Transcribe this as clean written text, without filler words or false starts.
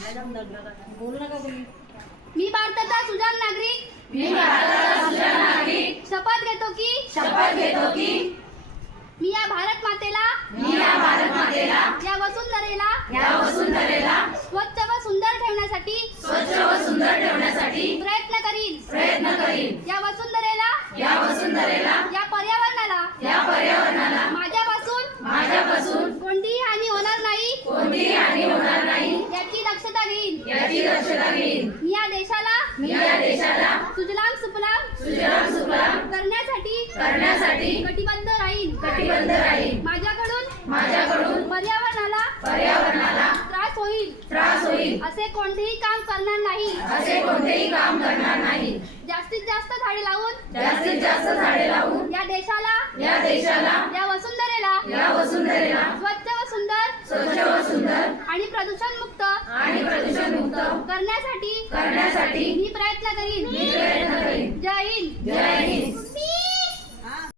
बोलू नका तुम्ही. मी भारताचा सुजाण नागरिक शपथ घेतो की मी या भारत मातेला या वसुंधरेला स्वच्छ व सुंदर ठेवण्यासाठी प्रयत्न करीन. या वसुंधरेला या पर्यावरणाला माझ्यापासून कोणतीही हानी होणार नाही याची दक्षता घेईन. मी या देशाला सुजलाम सुफलाम करण्यासाठी कटिबद्ध राहीन. माझ्याकडून पर्यावरणाला त्रास होईल असे कोणतेही काम करणार नाही. जास्तीत जास्त झाडे लावून या देशाला या वसुंधरेला स्वच्छ व सुंदर आणि प्रदूषण मुक्त करण्यासाठी मी